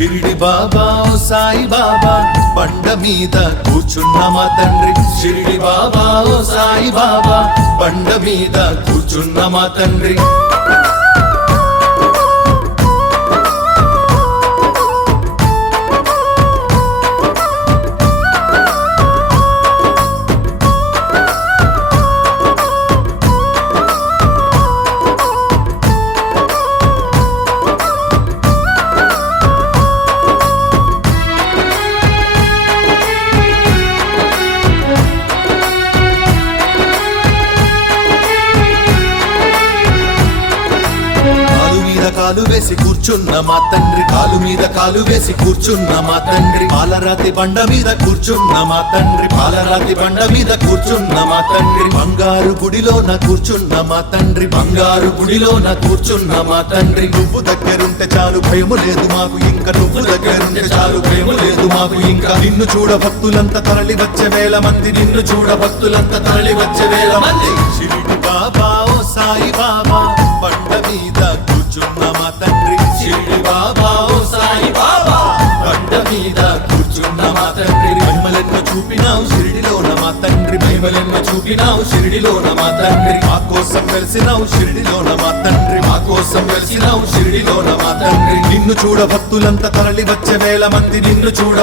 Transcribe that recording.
షిరిడి బాబా ఓ సాయి బాబా బండ మీద కూర్చున్న మా తండ్రి షిరిడి బాబా ఓ సాయి బాబా బండ మీద కూర్చున్న మా తండ్రి కాలు వేసి కూర్చున్న మా తండ్రి కాలు మీద కాలు వేసి కూర్చున్న మా తండ్రి పాలరాతి బండ మీద కూర్చున్న మా తండ్రి పాలరాతి బండ మీద కూర్చున్న మా తండ్రి బంగారు గుడిలోన కూర్చున్న మా తండ్రి బంగారు గుడిలోన కూర్చున్న మా తండ్రి నువ్వు దగ్గరుంటే చాలు భయము లేదు మాకు ఇంకా నువ్వు దగ్గరుంటే చాలు భయము లేదు మాకు ఇంకా నిన్ను చూడ భక్తులంతా తరలి వచ్చే వేల మంది నిన్ను చూడ భక్తులంతా తరలి వచ్చే వేల మంది షిరిడి బాబా ఓ సాయి బాబా బండ మీద కూర్చున్న మా తండ్రి షిరిడి బాబా ఓ సాయి బాబా బండ మీద కూర్చున్న మా తండ్రి మహిమలెన్నో చూపినావు షిరిడిలోన మా తండ్రి మహిమలెన్నో చూపినావు షిరిడిలోన మా తండ్రి మా కోసం వెలిసినావు షిరిడిలోన మా తండ్రి మా కోసం వెలిసినావు షిరిడిలోన మా తండ్రి నిన్ను చూడ భక్తులంతా తరలి వచ్చే వేల మంది నిన్ను చూడ